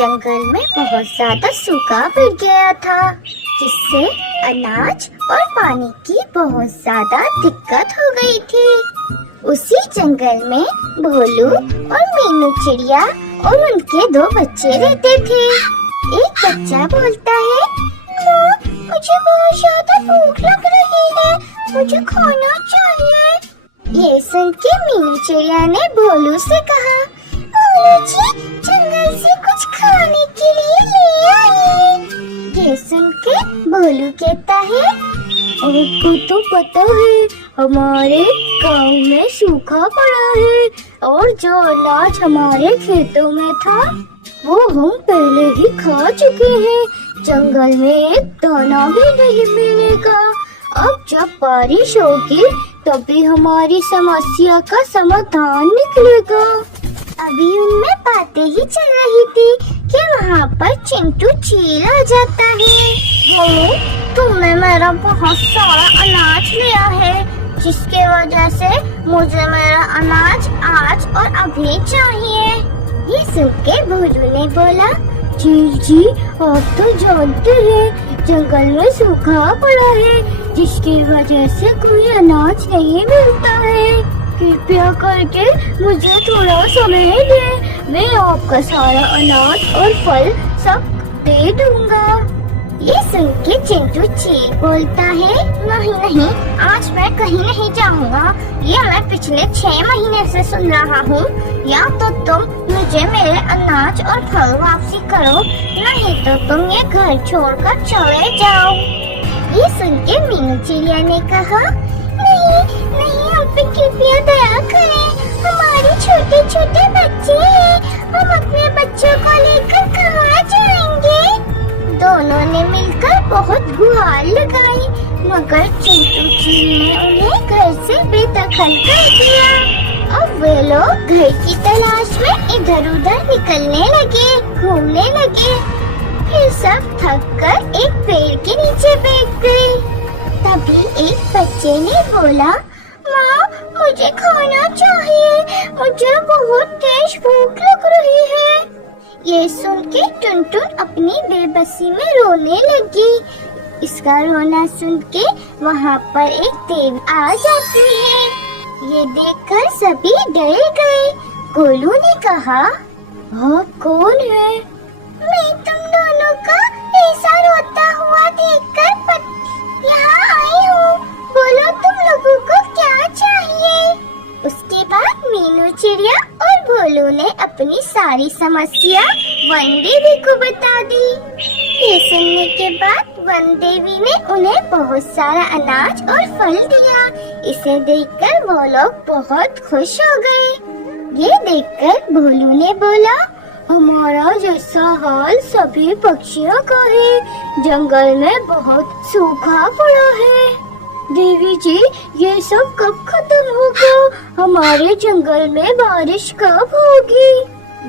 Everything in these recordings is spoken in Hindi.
जंगल में बहुत ज्यादा सूखा पड़ गया था, जिससे अनाज और पानी की बहुत ज्यादा दिक्कत हो गई थी। उसी जंगल में भोलू और मीनू चिड़िया और उनके 2 बच्चे रहते थे। एक बच्चा बोलता है, माँ, मुझे बहुत ज्यादा भूख लग रही है, मुझे खाना चाहिए। ये सुन के मीनू चिड़िया ने भोलू से कहा, भोलू जी, जंगल से कुछ खाने के लिए ले आइए। ये सुन के भोलू कहता है, आपको तो पता है हमारे गांव में सूखा पड़ा है और जो अनाज हमारे खेतों में था वो हम पहले ही खा चुके हैं। जंगल में एक दाना भी नहीं मिलेगा। अब जब बारिश होगी तभी हमारी समस्या का समाधान निकलेगा। अभी उनमें बातें ही चल रही थी कि वहाँ पर चिंटू चील आ जाता है। तुमने मेरा बहुत सारा अनाज लिया है, जिसके वजह से मुझे मेरा अनाज आज और अभी चाहिए। ये सुन के भोलू ने बोला, चील जी, आप तो जानते हैं जंगल में सूखा पड़ा है, जिसकी वजह से कोई अनाज नहीं मिलता है। कृपया करके मुझे थोड़ा समय दें, मैं आपका सारा अनाज और फल सब दे दूंगा। ये सुन के चिंटू चील बोलता है, नहीं नहीं, आज मैं कहीं नहीं जाऊंगा। ये मैं पिछले 6 महीने से सुन रहा हूँ। या तो तुम मुझे मेरे अनाज और फल वापसी करो, नहीं तो तुम ये घर छोड़कर चले जाओ। ये सुन के मीनू चिड़िया ने कहा, नहीं नहीं, आप पे कृपया दया करें, हमारे छोटे छोटे बच्चे हैं, हम अपने बच्चों को लेकर कहाँ जाएंगे। दोनों ने मिलकर बहुत गुहार लगाई, मगर चिंटू चील ने उन्हें घर से बेदखल कर दिया। अब वे लोग घर की तलाश में इधर उधर निकलने लगे, घूमने लगे। फिर सब थक कर एक पेड़ के नीचे बैठ गए। तभी एक बच्चे ने बोला, माँ, मुझे खाना चाहिए, मुझे बहुत तेज भूख लग रही है। ये सुन के टुनटुन अपनी बेबसी में रोने लगी। इसका रोना सुन के वहाँ पर एक देवी आ जाती है। ये देखकर सभी डर गए। गोलू ने कहा, आप कौन है? मैं तुम दोनों का ऐसा रोता हुआ देखकर यहाँ आई हूँ। बोलो तुम लोगों को क्या चाहिए? उसके बाद मीनू चिड़िया और भोलू ने अपनी सारी समस्या वन देवी को बता दी। ये सुनने के बाद वन देवी ने उन्हें बहुत सारा अनाज और फल दिया। इसे देखकर वो लोग बहुत खुश हो गए। ये देखकर भोलू ने बोला, हमारा जैसा हाल सभी पक्षियों का है, जंगल में बहुत सूखा पड़ा है। देवी जी, ये सब कब खत्म होगा? हमारे जंगल में बारिश कब होगी?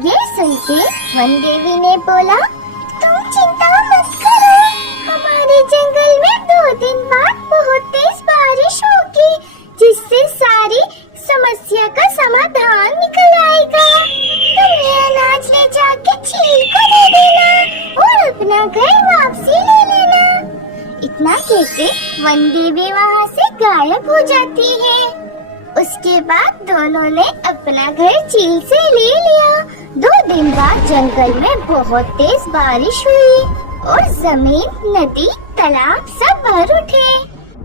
ये सुन के वन देवी ने बोला, तुम चिंता मत करो, हमारे जंगल में 2 दिन बाद बहुत तेज बारिश होगी, जिससे सारी समस्या का समाधान निकल आएगा। तुम ये अनाज ले जाके चील को दे देना और अपना घर वापसी ले लेना। इतना कहते वन देवी वहाँ से गायब हो जाती है। उसके बाद दोनों ने अपना घर चील से ले लिया। 2 दिन बाद जंगल में बहुत तेज बारिश हुई और जमीन, नदी, तालाब सब भर उठे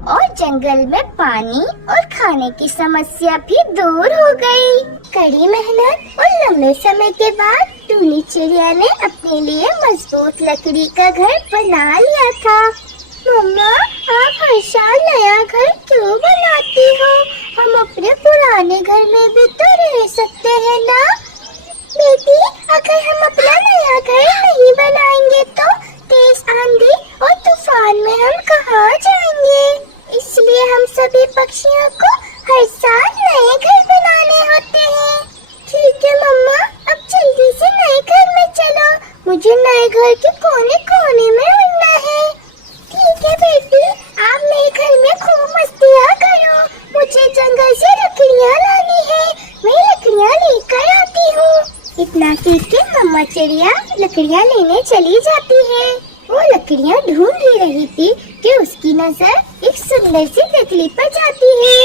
और जंगल में पानी और खाने की समस्या भी दूर हो गई। कड़ी मेहनत और लंबे समय के बाद टूनी चिड़िया ने अपने लिए मजबूत लकड़ी का घर बना लिया था। मम्मा, आप हर साल नया घर क्यों बनाती हो? हम अपने पुराने घर में भी तो रह सकते हैं ना? बेटी, अगर हम अपना नया घर नहीं बनाएंगे तो तेज आंधी और तूफान में हम कहाँ जाएंगे? इसलिए हम सभी पक्षियों को हर साल नए घर बनाने होते हैं। ठीक है मम्मा, अब जल्दी से नए घर में चलो, मुझे नए घर के कोने कोने में उड़ना है। ठीक है बेटी, आप मेरे घर में खूब मस्तियाँ करो, मुझे जंगल से लकड़ियाँ लानी है, मैं लकड़ियाँ लेकर आती हूँ। इतना कह के मम्मा चिड़िया लकड़ियाँ लेने चली जाती है। वो लकड़ियाँ ढूंढ ही रही थी कि उसकी नजर एक सुंदर सी तितली पर जाती है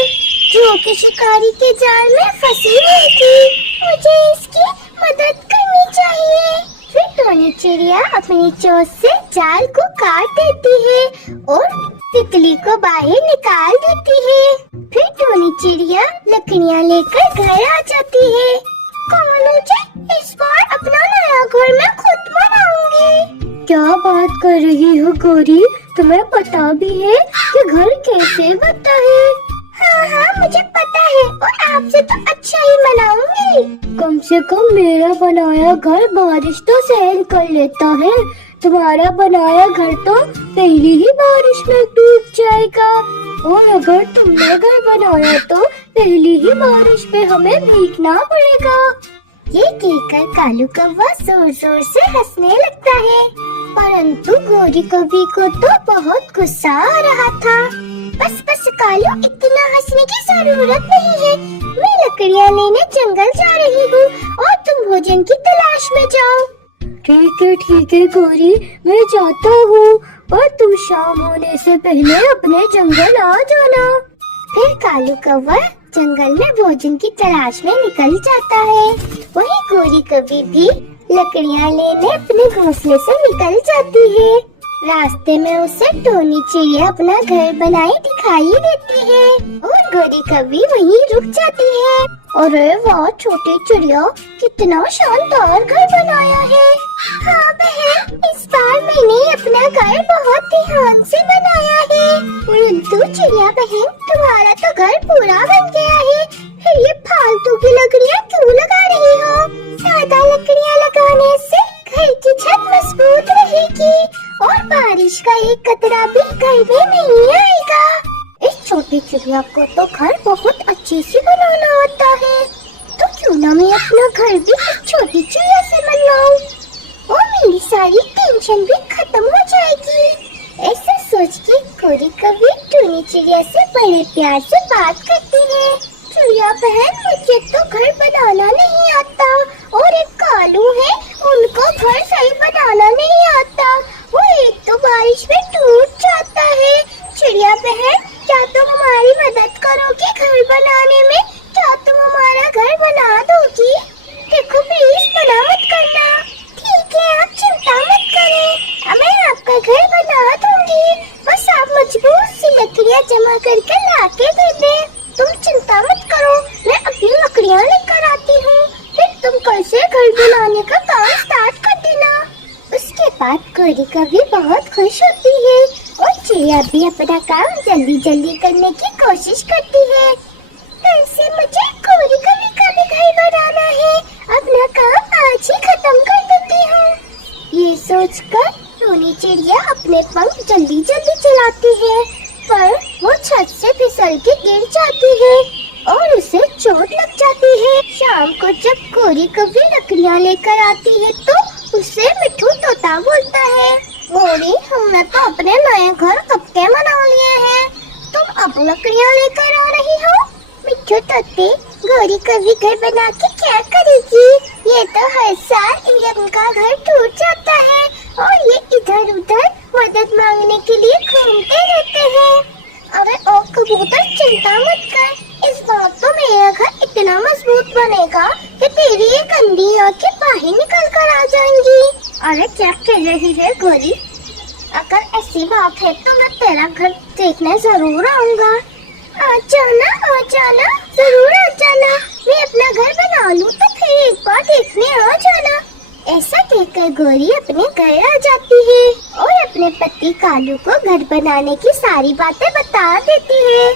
जो कि शिकारी के जाल में फंसी हुई थी। मुझे इसकी मदद करनी चाहिए। फिर टोनी चिड़िया अपनी चोंच से जाल को काट देती है और तितली को बाहर निकाल देती है। फिर टोनी चिड़िया लकड़ियाँ लेकर घर आ जाती है। कालू जी, इस बार अपना नया घर मैं खुद बनाऊंगी। क्या बात कर रही हो गौरी? तुम्हें पता भी है कि घर कैसे बनता है? हाँ, मुझे पता है और आपसे तो अच्छा ही बनाऊंगी। कम से कम मेरा बनाया घर बारिश तो सहन कर लेता है। तुम्हारा बनाया घर तो पहली ही बारिश में डूब जाएगा और अगर तुमने घर बनाया तो पहली ही बारिश में हमें भीगना पड़ेगा। ये कहकर कालू कौवा जोर जोर से हंसने लगता है, परंतु गौरी कौवी को तो बहुत गुस्सा आ रहा था। बस कालू, इतना हंसने की जरूरत नहीं है। मैं लकड़ियाँ लेने जंगल जा रही हूँ और तुम भोजन की तलाश में जाओ। ठीक है गौरी, मैं जाता हूँ और तुम शाम होने से पहले अपने जंगल आ जाना। फिर कालू कौवा जंगल में भोजन की तलाश में निकल जाता है। वही गौरी कौवी भी लकड़ियाँ लेने अपने घोंसले से निकल जाती है। रास्ते में उसे टोनी चिड़िया अपना घर बनाए दिखाई देती है और गौरी कौवी वहीं रुक जाती है। अरे वाह छोटी चिड़िया, कितना शानदार घर बनाया है। हाँ बहन, इस बार मैंने अपना घर बहुत ध्यान से बनाया है। परंतु चिड़िया बहन, तुम्हारा तो घर पूरा बन गया है, फिर ये फालतू की लकड़ियाँ क्यों लगा रही हो? सादा लकड़ियाँ लगाने से घर की छत मजबूत रहेगी और बारिश का एक कतरा भी घर में नहीं आएगा। इस छोटी चिड़िया को तो घर बहुत अच्छे से बनाना आता है, तो क्यों ना मैं अपना घर भी एक छोटी चिड़िया से बनवाऊं और मेरी सारी टेंशन भी खत्म हो जाएगी। ऐसा सोच के गौरी कौवी टोनी चिड़िया से बड़े प्यार से बात करती है। चिड़िया बहन, मुझे तो घर बनाना नहीं आता और एक कालू है, उनको घर सही बनाना नहीं आता। वो एक तो बारिश में टूट जाता है। चिड़िया बहन, क्या तुम हमारी मदद करोगी घर बनाने में? क्या तुम हमारा घर बना दोगी? देखो प्लीज, मना मत करना। ठीक है, आप चिंता मत करें, मैं आपका घर बना दूंगी। बस आप मजबूत सी लकड़ियाँ जमा करके ला के दे दें। तुम चिंता मत करो, मैं अभी लकड़ियाँ लेकर आती हूँ, फिर तुम कल से घर बनाने का काम स्टार्ट कर देना। उसके बाद गौरी कौवी बहुत खुश होती है और चिड़िया भी अपना काम जल्दी जल्दी करने की कोशिश करती है। कल से मुझे गौरी कौवी का भी घर बनाना है, अपना काम आज ही खत्म कर देती हूँ। ये सोचकर टोनी चिड़िया अपने पंख जल्दी जल्दी चलाती है, पर वो छत से फिसल के गिर जाती है और उसे चोट लग जाती है। शाम को जब गौरी कौवी लकड़ियाँ लेकर आती है तो उसे मिट्ठू तोता बोलता है, गौरी, हमने तो अपने नए घर कब के बना लिए हैं, तुम अब लकड़ियाँ लेकर आ रही हो? मिट्ठू तोते, गौरी कौवी घर बना के क्या करेगी? ये तो हर साल इनका घर टूट जाता है और ये इधर उधर मदद मांगने के लिए घूमते रहते हैं। अरे ओ कबूतर, चिंता मत कर, इस बार तो मेरा घर इतना मजबूत बनेगा कि तेरी ये गंदी आंखें बाहर निकल कर आ जाएंगी। अरे क्या कह रही है गौरी? अगर ऐसी बात है तो मैं तेरा घर देखने जरूर आऊँगा। आ जाना, जरूर आ जाना। मैं अपना घर बना लूँ तो फिर एक बार देखने आ जाना। ऐसा कहकर गौरी अपने घर आ जाती है और अपने पति कालू को घर बनाने की सारी बातें बता देती है।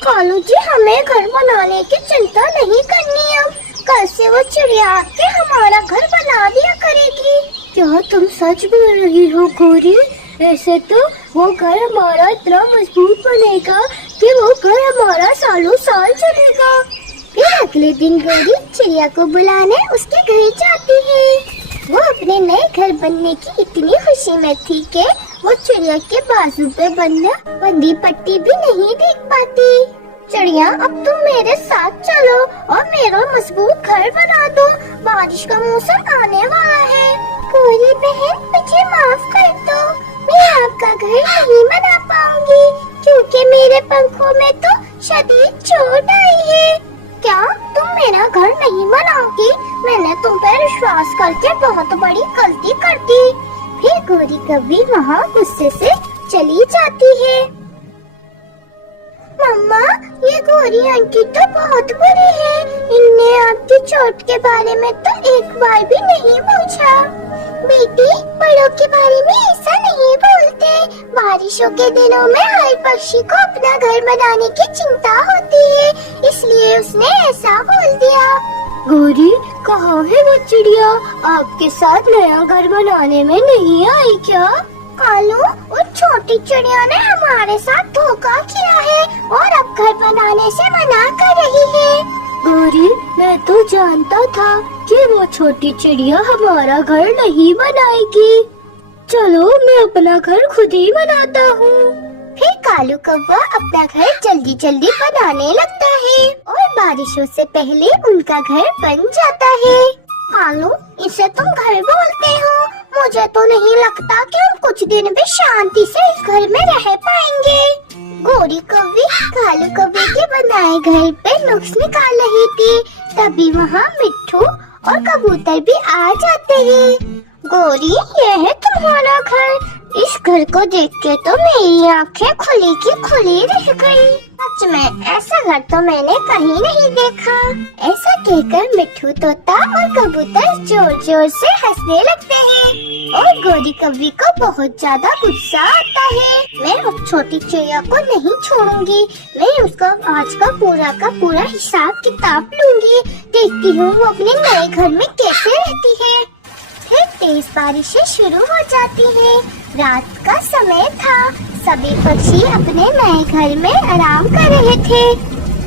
कालू जी, हमें घर बनाने की चिंता नहीं करनी अब, कल से वो चिड़िया आके हमारा घर बना दिया करेगी। क्या तुम सच बोल रही हो गौरी? ऐसे तो वो घर हमारा इतना मजबूत बनेगा कि वो घर हमारा सालों साल चलेगा। फिर अगले दिन गौरी चिड़िया को बुलाने उसके घर जाती है। वो अपने नए घर बनने की इतनी खुशी में थी कि वो चिड़िया के बाजू पे बंदी पट्टी भी नहीं देख पाती। चिड़िया अब तुम मेरे साथ चलो और मेरा मजबूत घर बना दो, बारिश का मौसम आने वाला है। गोरी बहन मुझे माफ कर दो, मैं आपका घर नहीं बना पाऊंगी क्योंकि मेरे पंखों में तो शदीद चोट आई है। क्या तुम मेरा घर नहीं बनाओगी? मैंने तुम पर विश्वास करके बहुत बड़ी गलती कर दी। फिर गोरी कभी वहाँ गुस्से से चली जाती है। मम्मा, ये गोरी आंटी तो बहुत बुरी है, इनने आपकी चोट के बारे में तो एक बार भी नहीं पूछा। बेटी, बड़ों के बारे में ऐसा नहीं बोलते। बारिशों के दिनों में हर पक्षी को अपना घर बनाने की चिंता होती है, इसलिए उसने ऐसा बोल दिया। गोरी, कहाँ है वो चिड़िया? आपके साथ नया घर बनाने में नहीं आई क्या? कालू, उस छोटी चिड़िया ने हमारे साथ धोखा किया है और अब घर बनाने से मना कर रही है। गोरी, मैं तो जानता था कि वो छोटी चिड़िया हमारा घर नहीं बनाएगी। चलो मैं अपना घर खुद ही बनाता हूँ। फिर कालू कौवा अपना घर जल्दी जल्दी बनाने लगता है और बारिशों से पहले उनका घर बन जाता है। कालू, इसे तुम घर बोलते हो? मुझे तो नहीं लगता कि हम कुछ दिन भी शांति से इस घर में रह पाएंगे। गोरी कौवी कालू कौवे के बनाए घर पे नुक्स निकाल रही थी, तभी वहाँ मिट्ठू और कबूतर भी आ जाते हैं। गोरी, ये है तुम्हारा घर। इस घर को देख के तो मेरी आंखें खुली की खुली रह गई। सच में ऐसा घर तो मैंने कहीं नहीं देखा। ऐसा कहकर मिट्ठू तोता और कबूतर जोर जोर से हंसने लगते हैं और गोरी कौवी को बहुत ज्यादा गुस्सा आता है। मैं उस छोटी चिड़िया को नहीं छोड़ूंगी, मैं उसका आज का पूरा हिसाब किताब लूंगी। देखती हूँ वो अपने नए घर में कैसे रहती है। फिर तेज बारिशें शुरू हो जाती हैं। रात का समय था, सभी पक्षी अपने नए घर में आराम कर रहे थे।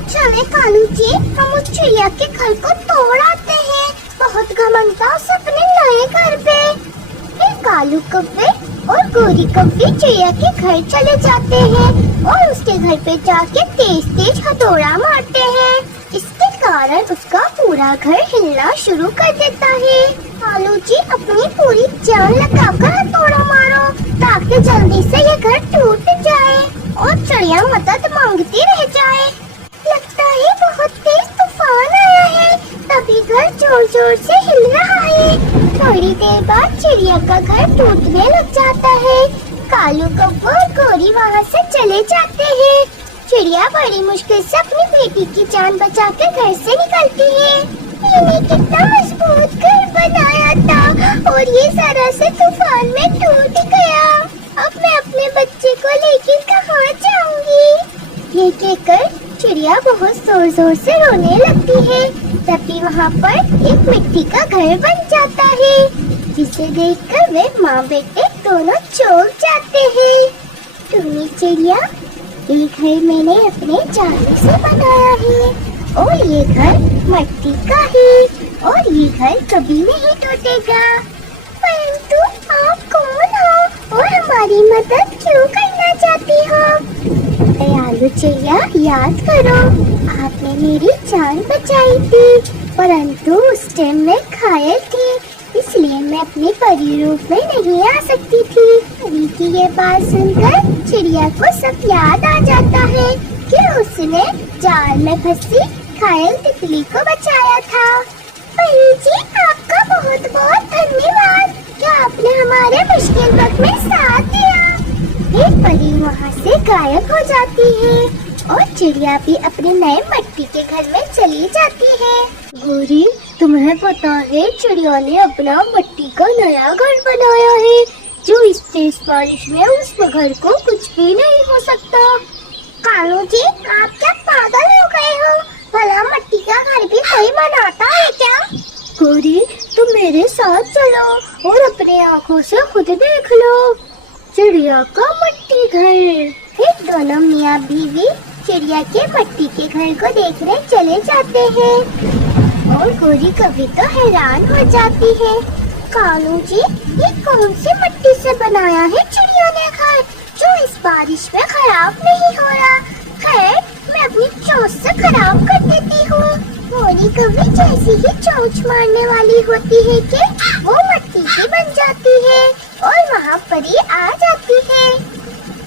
चले कालू जी, हम उस चिड़िया के घर को तोड़ आते हैं। बहुत घमंड था उसे अपने नए घर पे। फिर कालू कौवे और गोरी कौवी चिड़िया के घर चले जाते हैं और उसके घर पे जाके तेज तेज हथौड़ा मारते हैं। इसके कारण उसका पूरा घर हिलना शुरू कर देता है। कालू जी, अपनी पूरी जान लगाकर हथौड़ा मारो ताकि जल्दी से ये घर टूट जाए और चिड़िया मदद मांगती रह जाए। लगता है बहुत तेज तूफान आया है, तभी घर जोर जोर से हिल रहा है। थोड़ी देर बाद चिड़िया का घर टूटने लग जाता है। कालू कौवा और गोरी वहाँ से चले जाते हैं। चिड़िया बड़ी मुश्किल से अपनी बेटी की जान बचाकर घर से निकलती है। मैंने कितना मजबूत घर बनाया था और ये जरा से तूफान में टूट गया। अब मैं अपने बच्चे को लेकर कहाँ जाऊंगी? ये कहकर चिड़िया बहुत जोर जोर से रोने लगती है। तभी वहाँ पर एक मिट्टी का घर बन जाता है, जिसे देखकर वे माँ बेटे दोनों चौंक जाते हैं। टूनी चिड़िया, ये घर मैंने अपने जादू से बनाया है और ये घर मिट्टी का है और ये घर कभी नहीं टूटेगा। परंतु आप कौन हो और हमारी मदद क्यों करना चाहती हो? दयालु चिड़िया, याद करो, आपने मेरी जान बचाई थी, परंतु उस टाइम मैं घायल थी, इसलिए मैं अपने परी रूप में नहीं आ सकती थी। परी की ये बात सुनकर चिड़िया को सब याद आ जाता है कि उसने जाल में फंसी घायल तितली को बचाया था। परी जी, आपका बहुत बहुत धन्यवाद कि आपने हमारे मुश्किल वक्त में साथ दिया। फिर परी वहाँ से गायब हो जाती है और चिड़िया भी अपने नए मिट्टी के घर में चली जाती है। गोरी, तुम्हें पता है चिड़िया ने अपना मिट्टी का नया घर बनाया है, जो इस तेज बारिश में उस घर को कुछ भी नहीं हो सकता। कालू जी, आप क्या पागल हो गए हो? भला मिट्टी का घर भी कोई बनाता है क्या? गोरी, तुम मेरे साथ चलो और अपने आँखों से खुद देख लो चिड़िया का मिट्टी घर। फिर दोनों मियाँ बीवी चिड़िया के मिट्टी के घर को देखने चले जाते हैं और गोरी कभी तो हैरान हो जाती है। कालू जी, ये कौन सी मिट्टी से बनाया है चिड़िया ने घर, जो इस बारिश में खराब नहीं हो रहा? खैर, मैं मैं अपनी चोंच से खराब कर देती हूँ। मोरी कभी जैसी ही चोंच मारने वाली होती है कि वो मट्टी की बन जाती है और वहाँ परी आ जाती है।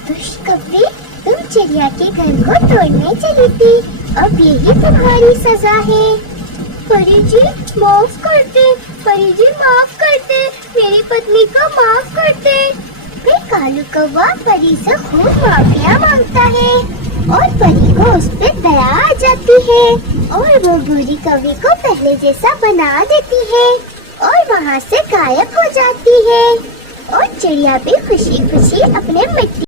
दुष्ट कव्वे, तुम चिड़िया के घर को तोड़ने चली थी, अब यही तुम्हारी सजा है। परी जी माफ कर दे, परी जी माफ कर दे, मेरी पत्नी को माफ कर दे। फिर कालू कौवा परी से खूब माफिया मांगता है और परी को उस पे दया आ जाती है और वो बुरी कौवे को पहले जैसा बना देती है और वहाँ से गायब हो जाती है और चिड़िया भी खुशी खुशी अपने मिट्टी